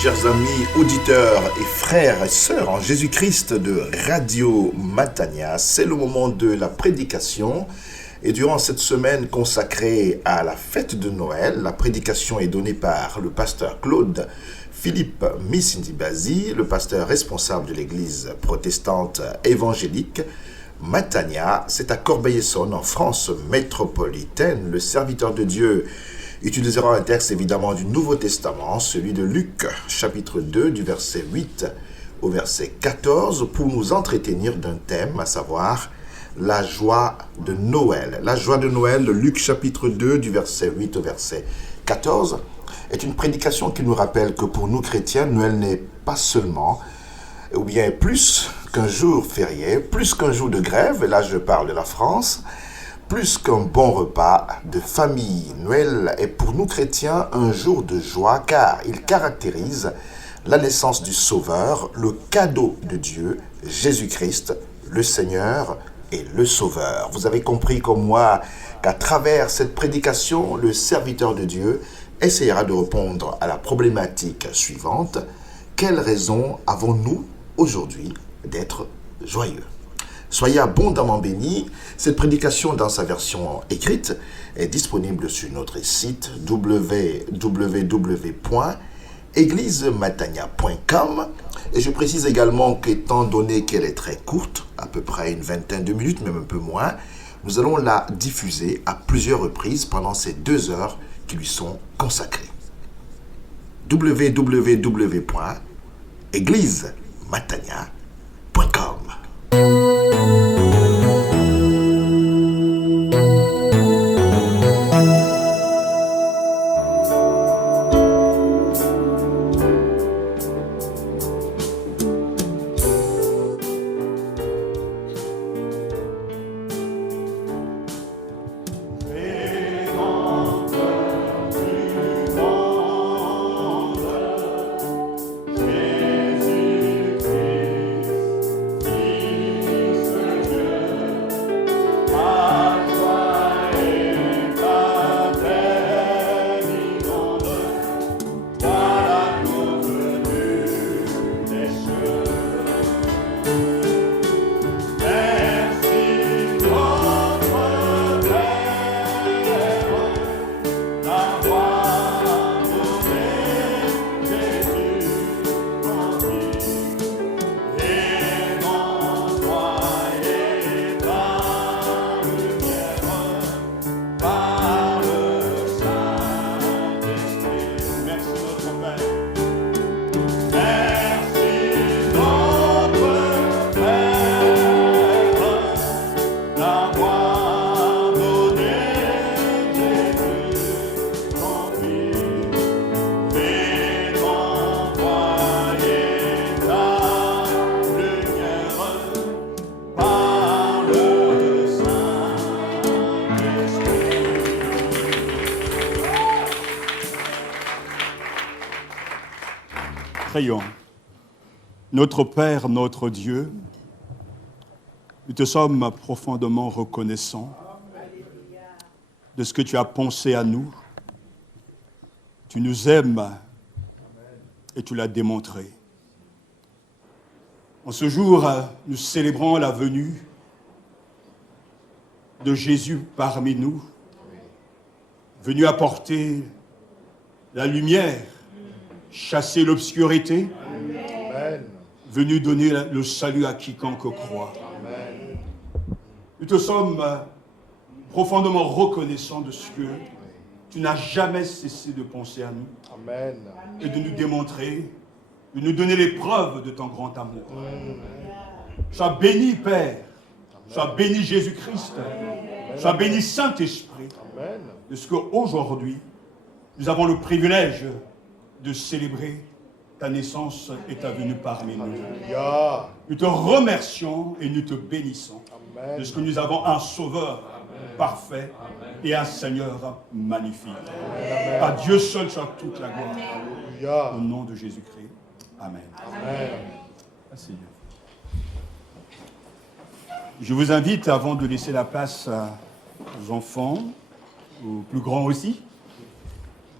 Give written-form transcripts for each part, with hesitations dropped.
Chers amis, auditeurs et frères et sœurs en Jésus-Christ de Radio Matania, c'est le moment de la prédication. Et durant cette semaine consacrée à la fête de Noël, la prédication est donnée par le pasteur Claude Philippe Missindibazi, le pasteur responsable de l'église protestante évangélique Matania. C'est à Corbeil-Essonnes, en France métropolitaine. Le serviteur de Dieu utilisera un texte évidemment du Nouveau Testament, celui de Luc, chapitre 2, du verset 8 au verset 14, pour nous entretenir d'un thème, à savoir la joie de Noël. La joie de Noël, Luc, chapitre 2, du verset 8 au verset 14, est une prédication qui nous rappelle que pour nous chrétiens, Noël n'est pas seulement, ou bien plus qu'un jour férié, plus qu'un jour de grève, et là je parle de la France, plus qu'un bon repas de famille. Noël est pour nous chrétiens un jour de joie car il caractérise la naissance du Sauveur, le cadeau de Dieu, Jésus-Christ, le Seigneur et le Sauveur. Vous avez compris comme moi qu'à travers cette prédication, le serviteur de Dieu essayera de répondre à la problématique suivante. Quelle raison avons-nous aujourd'hui d'être joyeux ? Soyez abondamment bénis. Cette prédication dans sa version écrite est disponible sur notre site www.eglisematania.com et je précise également qu'étant donné qu'elle est très courte, à peu près une vingtaine de minutes, même un peu moins, nous allons la diffuser à plusieurs reprises pendant ces 2 heures qui lui sont consacrées. www.eglisematania.com. Prions. Notre Père, notre Dieu, nous te sommes profondément reconnaissants de ce que tu as pensé à nous. Tu nous aimes et tu l'as démontré. En ce jour, nous célébrons la venue de Jésus parmi nous, venu apporter la lumière, chasser l'obscurité, Amen. Venu donner le salut à quiconque croit. Amen. Nous te sommes profondément reconnaissants de ce que tu n'as jamais cessé de penser à nous. Amen. Et de nous démontrer, de nous donner les preuves de ton grand amour. Sois béni, Père. Sois béni, Jésus-Christ. Sois béni, Saint-Esprit. Amen. De ce qu'aujourd'hui, nous avons le privilège de célébrer ta naissance et ta venue parmi nous. Alléluia. Nous te remercions et nous te bénissons Amen. de ce que nous avons un Sauveur parfait et un Seigneur magnifique. À Dieu seul soit toute la gloire. Alléluia. Au nom de Jésus-Christ. Amen. Amen. Asseyez-vous. Je vous invite, avant de laisser la place aux enfants, aux plus grands aussi,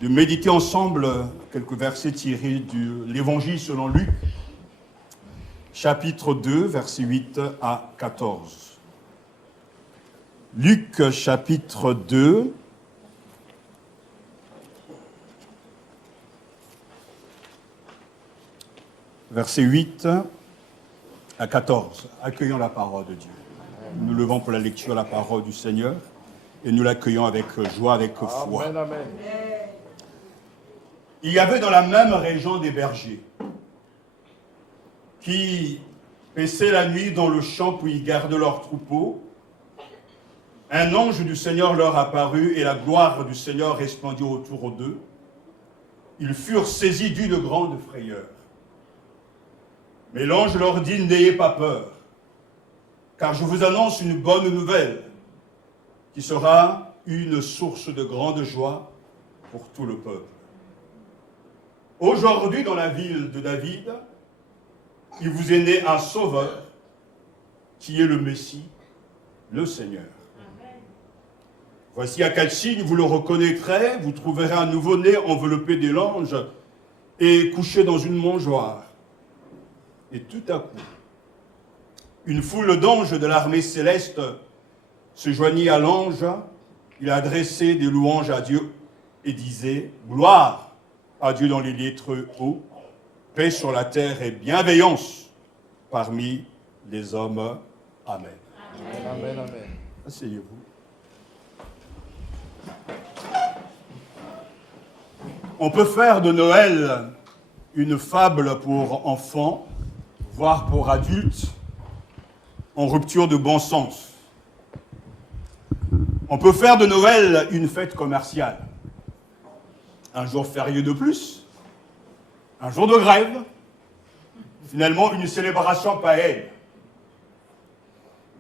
de méditer ensemble quelques versets tirés de l'Évangile selon Luc, chapitre 2, versets 8 à 14. Luc, chapitre 2, versets 8 à 14. Accueillons la parole de Dieu. Nous levons pour la lecture la parole du Seigneur et nous l'accueillons avec joie, avec foi. Amen. Amen. Il y avait dans la même région des bergers qui paissaient la nuit dans le champ pour y garder leurs troupeaux. Un ange du Seigneur leur apparut et la gloire du Seigneur resplendit autour d'eux. Ils furent saisis d'une grande frayeur. Mais l'ange leur dit, n'ayez pas peur, car je vous annonce une bonne nouvelle qui sera une source de grande joie pour tout le peuple. Aujourd'hui, dans la ville de David, il vous est né un sauveur qui est le Messie, le Seigneur. Voici à quel signe vous le reconnaîtrez, vous trouverez un nouveau-né enveloppé des langes et couché dans une mangeoire. Et tout à coup, une foule d'anges de l'armée céleste se joignit à l'ange. Il adressait des louanges à Dieu et disait « Gloire à Dieu dans les lieux hauts, paix sur la terre et bienveillance parmi les hommes. Amen. » Amen. Amen. Asseyez-vous. On peut faire de Noël une fable pour enfants, voire pour adultes, en rupture de bon sens. On peut faire de Noël une fête commerciale. Un jour férié de plus, un jour de grève, finalement une célébration païenne.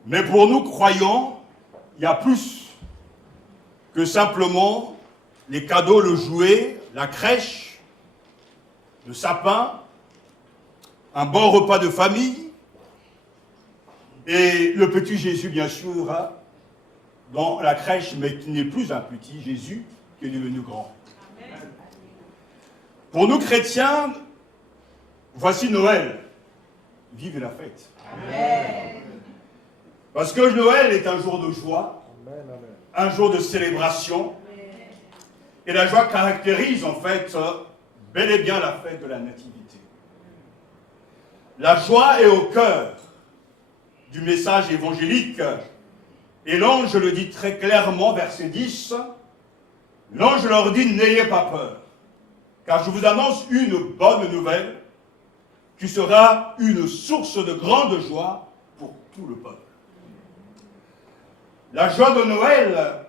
Mais pour nous croyants, il y a plus que simplement les cadeaux, le jouet, la crèche, le sapin, un bon repas de famille et le petit Jésus, bien sûr, dans la crèche, mais qui n'est plus un petit Jésus, qui est devenu grand. Amen. Pour nous chrétiens, voici Noël. Vive la fête. Amen. Parce que Noël est un jour de joie, Amen. un jour de célébration. Et la joie caractérise en fait bel et bien la fête de la nativité. La joie est au cœur du message évangélique. Et l'ange le dit très clairement, verset 10. L'ange leur dit, n'ayez pas peur, car je vous annonce une bonne nouvelle qui sera une source de grande joie pour tout le peuple. La joie de Noël,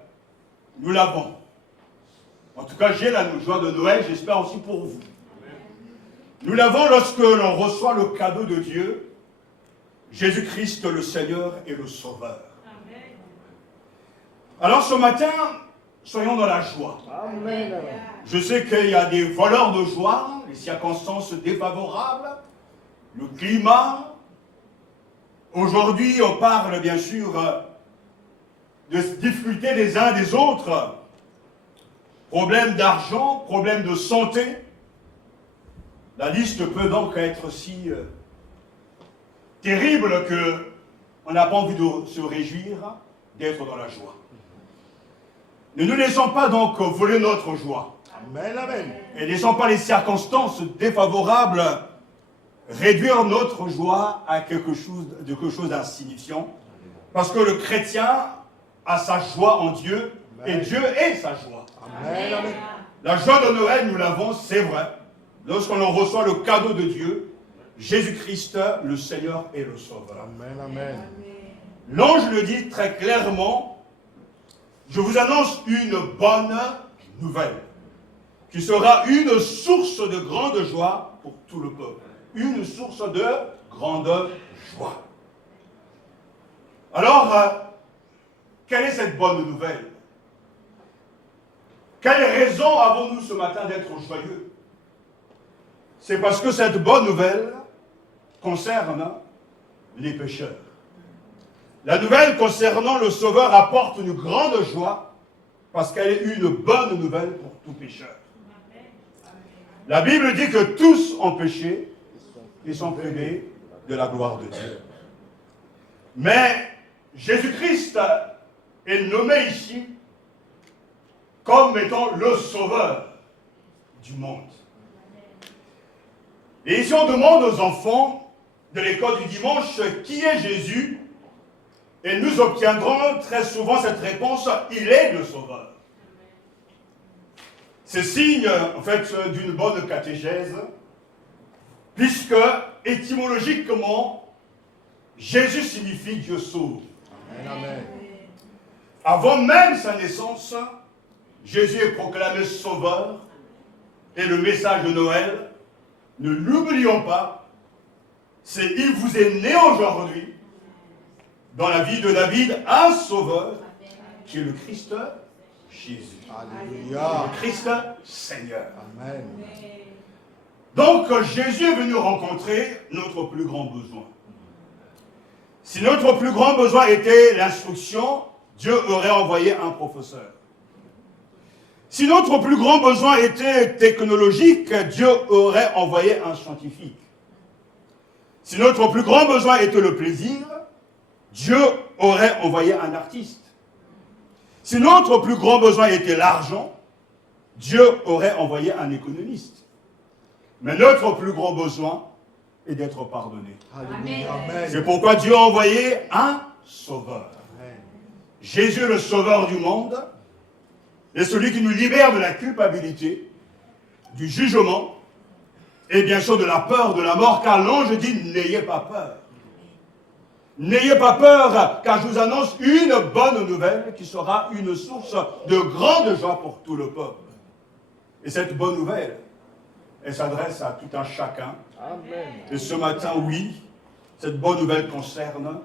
nous l'avons. En tout cas, j'ai la joie de Noël, j'espère aussi pour vous. Nous l'avons lorsque l'on reçoit le cadeau de Dieu, Jésus-Christ le Seigneur et le Sauveur. Amen. Alors ce matin, soyons dans la joie. Amen. Je sais qu'il y a des voleurs de joie, les circonstances défavorables, le climat. Aujourd'hui, on parle bien sûr de difficultés des uns des autres. Problème d'argent, problème de santé. La liste peut donc être si terrible qu'on n'a pas envie de se réjouir d'être dans la joie. Ne nous laissons pas donc voler notre joie. Amen. Amen. Et ne laissons pas les circonstances défavorables réduire notre joie à quelque chose d'insignifiant. Parce que le chrétien a sa joie en Dieu. Amen. Et Dieu est sa joie. Amen. Amen. La joie de Noël, nous l'avons, c'est vrai. Lorsqu'on reçoit le cadeau de Dieu, Jésus-Christ, le Seigneur et le Sauveur. Amen. Amen. L'ange le dit très clairement, je vous annonce une bonne nouvelle, qui sera une source de grande joie pour tout le peuple. Une source de grande joie. Alors, quelle est cette bonne nouvelle? Quelle raison avons-nous ce matin d'être joyeux? C'est parce que cette bonne nouvelle concerne les pécheurs. La nouvelle concernant le Sauveur apporte une grande joie parce qu'elle est une bonne nouvelle pour tout pécheur. La Bible dit que tous ont péché et sont privés de la gloire de Dieu. Mais Jésus-Christ est nommé ici comme étant le Sauveur du monde. Et ici, on demande aux enfants de l'école du dimanche qui est Jésus, et nous obtiendrons très souvent cette réponse, il est le Sauveur. C'est signe, en fait, d'une bonne catéchèse, puisque, étymologiquement, Jésus signifie Dieu sauve. Amen. Avant même sa naissance, Jésus est proclamé Sauveur, et le message de Noël, ne l'oublions pas, c'est il vous est né aujourd'hui, dans la vie de David, un Sauveur, qui est le Christ Jésus. Alléluia. Le Christ Seigneur. Amen. Donc Jésus est venu rencontrer notre plus grand besoin. Si notre plus grand besoin était l'instruction, Dieu aurait envoyé un professeur. Si notre plus grand besoin était technologique, Dieu aurait envoyé un scientifique. Si notre plus grand besoin était le plaisir, Dieu aurait envoyé un artiste. Si notre plus grand besoin était l'argent, Dieu aurait envoyé un économiste. Mais notre plus grand besoin est d'être pardonné. Alléluia. Amen. C'est pourquoi Dieu a envoyé un sauveur. Amen. Jésus est le sauveur du monde, et celui qui nous libère de la culpabilité, du jugement, et bien sûr de la peur de la mort, car l'ange dit « N'ayez pas peur ». N'ayez pas peur, car je vous annonce une bonne nouvelle qui sera une source de grande joie pour tout le peuple. Et cette bonne nouvelle, elle s'adresse à tout un chacun. Amen. Et ce matin, oui, cette bonne nouvelle concerne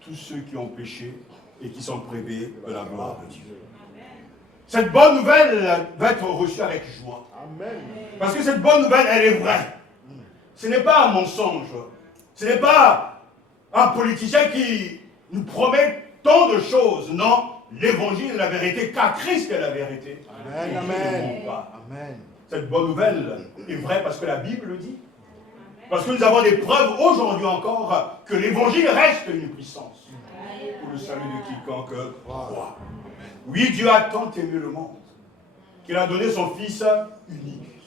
tous ceux qui ont péché et qui sont privés de la gloire de Dieu. Cette bonne nouvelle va être reçue avec joie. Amen. Parce que cette bonne nouvelle, elle est vraie. Ce n'est pas un mensonge. Ce n'est pas un politicien qui nous promet tant de choses. Non, l'évangile est la vérité, car Christ est la vérité. Amen. Et Dieu ne ment pas. Amen. Cette bonne nouvelle est vraie parce que la Bible le dit. Parce que nous avons des preuves aujourd'hui encore que l'évangile reste une puissance pour le salut de quiconque croit. Oui, Dieu a tant aimé le monde qu'il a donné son Fils unique,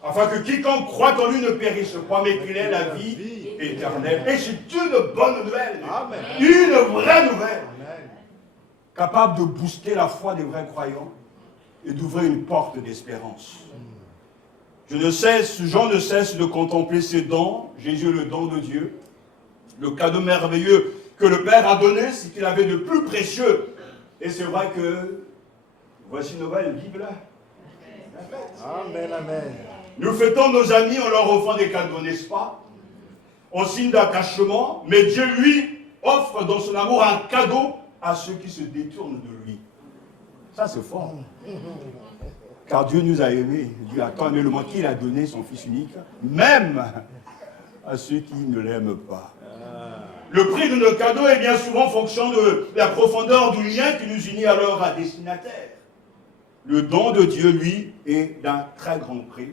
afin que quiconque croit en lui ne périsse pas, mais qu'il ait la vie éternelle. Et c'est une bonne nouvelle, Amen. une vraie nouvelle, Amen. capable de booster la foi des vrais croyants et d'ouvrir une porte d'espérance. Jean ne cesse de contempler ses dons. Jésus est le don de Dieu, le cadeau merveilleux que le Père a donné, ce qu'il avait de plus précieux. Et c'est vrai que, voici Noël, vive là. Amen. Amen. Nous fêtons nos amis en leur offrant des cadeaux, n'est-ce pas? En signe d'attachement, mais Dieu, lui, offre dans son amour un cadeau à ceux qui se détournent de lui. Ça, c'est fort. Car Dieu nous a aimés. Dieu a tant aimé le monde qu'il a donné son Fils unique, même à ceux qui ne l'aiment pas. Le prix de nos cadeaux est bien souvent en fonction de la profondeur du lien qui nous unit alors à destinataire. Le don de Dieu, lui, est d'un très grand prix.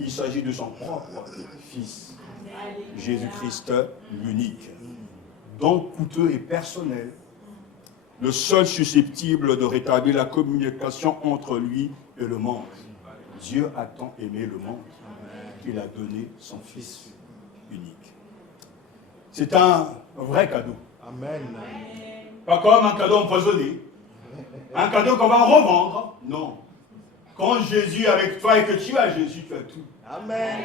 Il s'agit de son propre Fils, Jésus-Christ l'unique. Don coûteux et personnel, le seul susceptible de rétablir la communication entre lui et le monde. Dieu a tant aimé le monde qu'il a donné son Fils unique. C'est un vrai cadeau. Amen. Pas comme un cadeau empoisonné. Un cadeau qu'on va revendre. Non. Quand Jésus est avec toi et que tu as Jésus, tu as tout. Amen.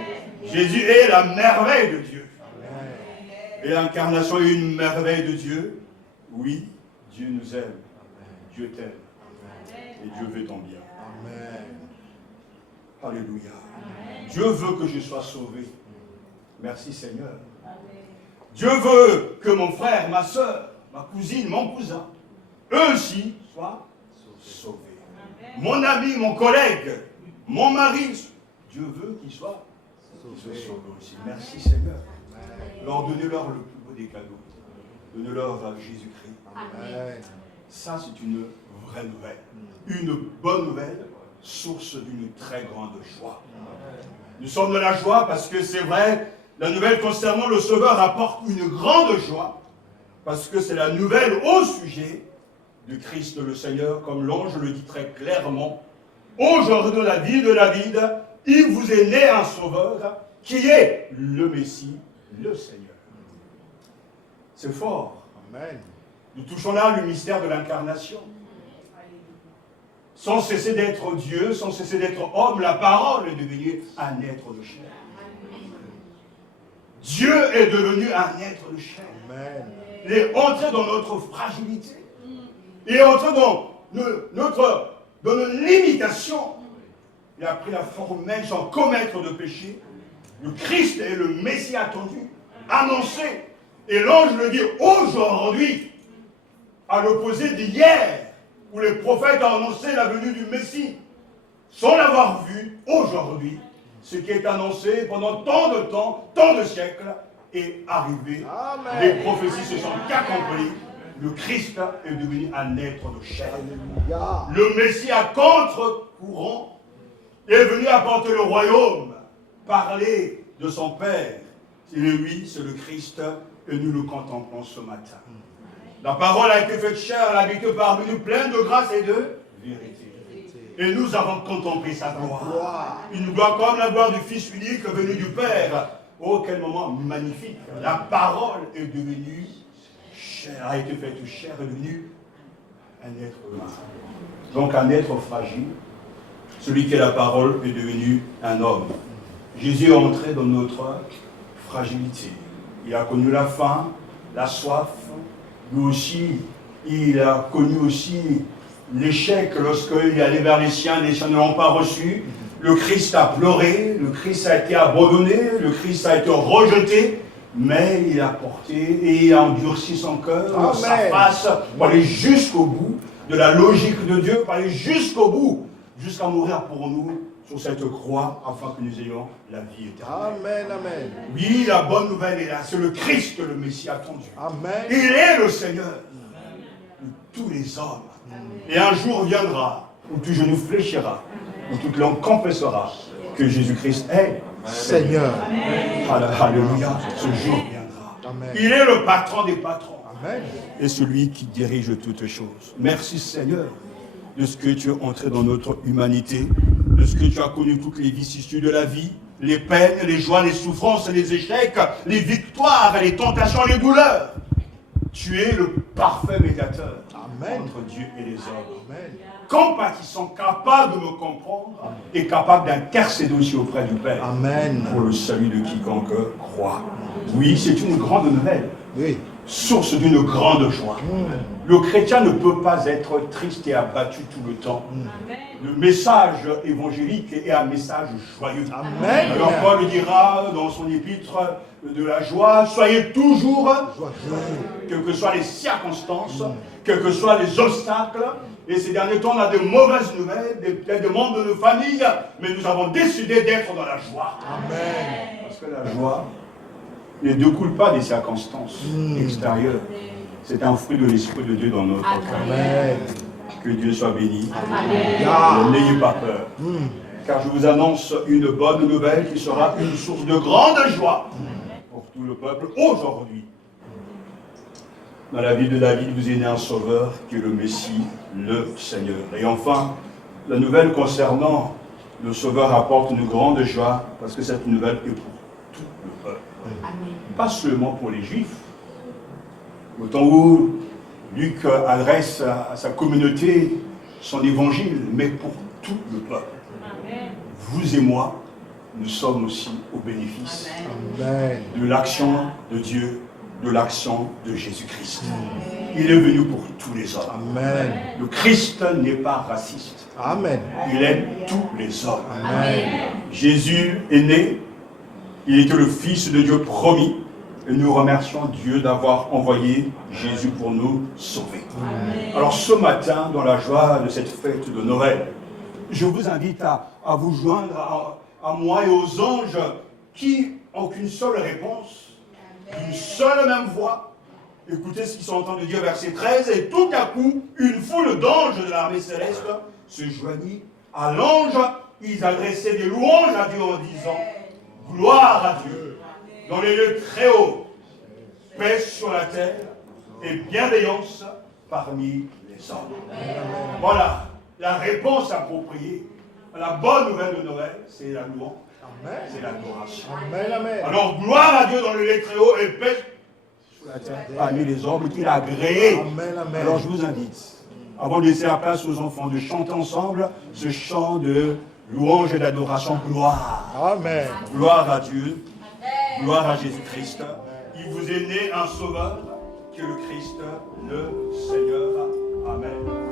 Jésus est la merveille de Dieu. Amen. Et l'incarnation est une merveille de Dieu. Oui, Dieu nous aime. Dieu t'aime. Et Dieu veut ton bien. Amen. Alléluia. Dieu veut que je sois sauvé. Merci Seigneur. Dieu veut que mon frère, ma soeur, ma cousine, mon cousin, eux aussi soient sauvés. Mon ami, mon collègue, mon mari, Dieu veut qu'ils soient Ils se sauvent aussi. Merci Seigneur. Alors donnez-leur le plus beau des cadeaux. Donnez-leur Jésus-Christ. Amen. Ça, c'est une vraie nouvelle. Une bonne nouvelle, source d'une très grande joie. Nous sommes de la joie parce que c'est vrai, la nouvelle concernant le Sauveur apporte une grande joie, parce que c'est la nouvelle au sujet du Christ le Seigneur, comme l'ange le dit très clairement. Aujourd'hui, dans la vie de David, il vous est né un Sauveur qui est le Messie, le Seigneur. C'est fort. Amen. Nous touchons là le mystère de l'incarnation. Sans cesser d'être Dieu, sans cesser d'être homme, la parole est devenue un être de chair. Dieu est devenu un être de chair. Amen. Il est entré dans notre fragilité. Il est entré dans nos limitations. Il a pris la forme humaine sans commettre de péché. Le Christ est le Messie attendu, annoncé. Et l'ange le dit aujourd'hui, à l'opposé d'hier, où les prophètes ont annoncé la venue du Messie, sans l'avoir vu, aujourd'hui, ce qui est annoncé pendant tant de temps, tant de siècles, est arrivé. Amen. Les prophéties se sont accomplies. Le Christ est devenu un être de chair. Alléluia. Le Messie à contre-courant est venu apporter le royaume, parler de son Père. C'est lui, c'est le Christ, et nous le contemplons ce matin. La parole a été faite chair, elle a habité parmi nous, pleine de grâce et de vérité. Et nous avons contemplé sa gloire. Une gloire comme la gloire du Fils unique venu du Père. Oh, quel moment magnifique. La parole est devenue chair, a été faite chair, est devenue un être humain. Donc un être fragile. Celui qui est la parole est devenu un homme. Jésus est entré dans notre fragilité. Il a connu la faim, la soif. Lui aussi, il a connu aussi l'échec lorsqu'il est allé vers les siens ne l'ont pas reçu. Le Christ a pleuré, le Christ a été abandonné, le Christ a été rejeté, mais il a porté et il a endurci son cœur, sa face, pour aller jusqu'au bout de la logique de Dieu, pour aller jusqu'au bout, jusqu'à mourir pour nous sur cette croix, afin que nous ayons la vie éternelle. Amen, amen. Oui, la bonne nouvelle est là, c'est le Christ, le Messie attendu. Amen. Il est le Seigneur de tous les hommes. Et un jour viendra où tout genou fléchira, où toute langue confessera que Jésus-Christ est Seigneur. Alléluia, ce jour viendra. Amen. Il est le patron des patrons Amen. et celui qui dirige toutes choses. Merci Seigneur de ce que tu es entré dans notre humanité, de ce que tu as connu toutes les vicissitudes de la vie, les peines, les joies, les souffrances, les échecs, les victoires, les tentations, les douleurs. Tu es le parfait médiateur Amen. entre Dieu et les hommes. Amen. Compatissant, capable de me comprendre et capable d'intercéder aussi auprès du Père Amen. pour le salut de quiconque croit. Oui, c'est une grande nouvelle, Oui. source d'une grande joie. Le chrétien ne peut pas être triste et abattu tout le temps. Le message évangélique est un message joyeux. Amen. Alors Paul dira dans son épître de la joie, soyez toujours, quelles que soient les circonstances, quels que soient les obstacles. Et ces derniers temps, on a de mauvaises nouvelles, peut-être des membres de nos familles, mais nous avons décidé d'être dans la joie. Amen. Parce que la joie ne découle pas des circonstances extérieures. C'est un fruit de l'Esprit de Dieu dans notre cœur. Amen. Que Dieu soit béni. Alléluia. N'ayez pas peur. Car je vous annonce une bonne nouvelle qui sera une source de grande joie pour tout le peuple aujourd'hui. Dans la vie de David, vous est né un sauveur qui est le Messie, le Seigneur. Et enfin, la nouvelle concernant le sauveur apporte une grande joie parce que cette nouvelle est pour tout le peuple. Pas seulement pour les Juifs. Au temps où Luc adresse à sa communauté son évangile, mais pour tout le peuple. Vous et moi, nous sommes aussi au bénéfice Amen. de l'action de Dieu, de l'action de Jésus-Christ. Il est venu pour tous les hommes. Amen. Le Christ n'est pas raciste. Amen. Il aime tous les hommes. Amen. Jésus est né, il était le Fils de Dieu promis, et nous remercions Dieu d'avoir envoyé Jésus pour nous sauver. Alors ce matin, dans la joie de cette fête de Noël, je vous invite à vous joindre à moi et aux anges qui ont qu'une seule réponse, une seule même voix. Écoutez ce qu'ils sont en train de dire, verset 13. Et tout à coup, une foule d'anges de l'armée céleste se joignit à l'ange. Ils adressaient des louanges à Dieu en disant, gloire à Dieu, dans les lieux très hauts, paix sur la terre et bienveillance parmi les hommes. Voilà, la réponse appropriée à la bonne nouvelle de Noël, c'est la louange, c'est l'adoration. Alors, gloire à Dieu dans le lieu très haut et paix sur la terre parmi les hommes qu'il a agréés. Alors, je vous invite, avant de laisser la place aux enfants, de chanter ensemble ce chant de louange et d'adoration. Gloire. Amen. Gloire à Dieu. Gloire à Jésus-Christ. Il vous est né un sauveur, qui est le Christ, le Seigneur. Amen.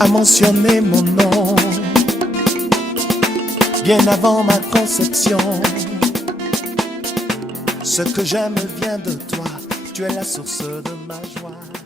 a mentionné mon nom bien avant ma conception. Ce que j'aime vient de toi, tu es la source de ma joie.